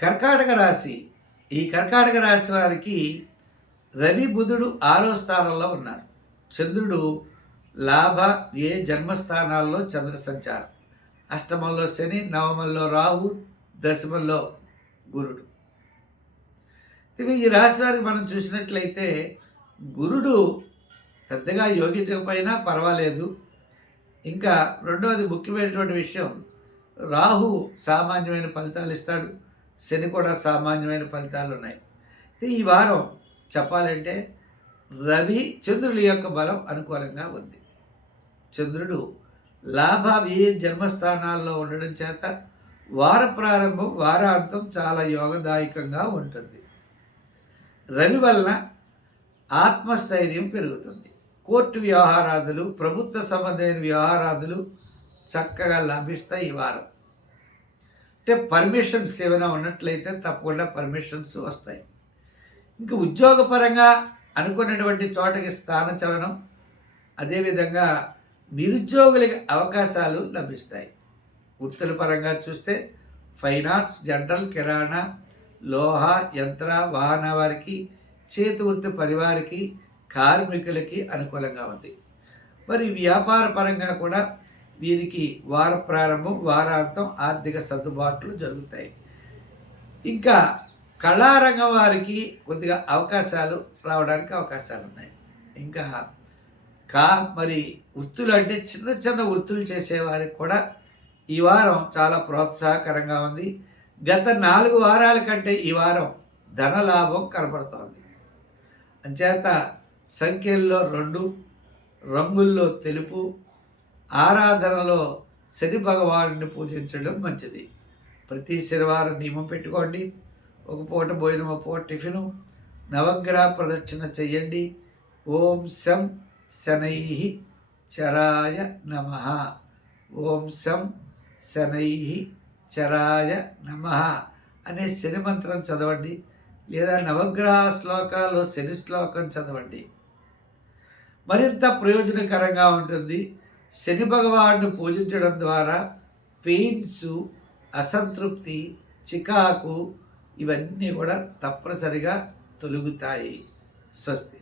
కర్కాటక రాశి. ఈ కర్కాటక రాశి వారికి రవి బుధుడు ఆరో స్థానంలో ఉన్నారు. చంద్రుడు లాభ ఏ జన్మస్థానాల్లో చంద్ర సంచారం అష్టమంలో శని నవమంలో రాహు దశమంలో గురుడు. ఇవి ఈ రాశి వారికి మనం చూసినట్లయితే గురుడు పెద్దగా యోగించకపోయినా పర్వాలేదు. ఇంకా రెండవది ముఖ్యమైనటువంటి విషయం రాహు సామాన్యమైన ఫలితాలు ఇస్తాడు. శని కూడా సామాన్యమైన ఫలితాలు ఉన్నాయి. ఈ వారం చెప్పాలంటే రవి చంద్రుడి యొక్క బలం అనుకూలంగా ఉంది. చంద్రుడు లాభ వ్యయ జన్మస్థానాల్లో ఉండడం చేత వార ప్రారంభం వారాంతం చాలా యోగదాయకంగా ఉంటుంది. రవి వలన ఆత్మస్థైర్యం పెరుగుతుంది. కోర్టు వ్యవహారాదులు ప్రభుత్వ సంబంధమైన వ్యవహారాదులు చక్కగా లభిస్తాయి ఈ వారం. అంటే పర్మిషన్స్ ఏమైనా ఉన్నట్లయితే తప్పకుండా పర్మిషన్స్ వస్తాయి. ఇంకా ఉద్యోగపరంగా అనుకున్నటువంటి చోటకి స్థానచలనం అదేవిధంగా నిరుద్యోగులకి అవకాశాలు లభిస్తాయి. వృత్తుల పరంగా చూస్తే ఫైన్ ఆర్ట్స్ జనరల్ కిరాణా లోహ యంత్ర వాహన వారికి చేతి వృత్తి పరివారికి కార్మికులకి అనుకూలంగా ఉంది. మరి వ్యాపార పరంగా కూడా వీరికి వార ప్రారంభం వారాంతం ఆర్థిక సర్దుబాట్లు జరుగుతాయి. ఇంకా కళారంగం వారికి కొద్దిగా అవకాశాలు రావడానికి అవకాశాలు ఉన్నాయి ఇంకా కా మరి వృత్తులు అంటే చిన్న చిన్న వృత్తులు చేసేవారికి కూడా ఈ వారం చాలా ప్రోత్సాహకరంగా ఉంది. గత నాలుగు వారాల కంటే ఈ వారం ధన లాభం కనబడుతోంది. అంచేత సంఖ్యల్లో రెండు రంగుల్లో తెలుపు ఆరాధనలో శని భగవానుడిని పూజించడం మంచిది. ప్రతి శనివారం నియమం పెట్టుకోండి. ఒక పూట భోజనం ఒక పూట టిఫిను. నవగ్రహ ప్రదక్షిణ చెయ్యండి. ఓం శం శనై చరాయ నమ. ఓం శం శనై చరాయ నమ అనే శని మంత్రం చదవండి. లేదా నవగ్రహ శ్లోకాలు శని శ్లోకం చదవండి. మరింత ప్రయోజనకరంగా ఉంటుంది. శని భగవాన్ని పూజించడం ద్వారా పెయిన్స్ అసంతృప్తి చికాకు ఇవన్నీ కూడా తప్పనిసరిగా తొలుగుతాయి. స్వస్తి.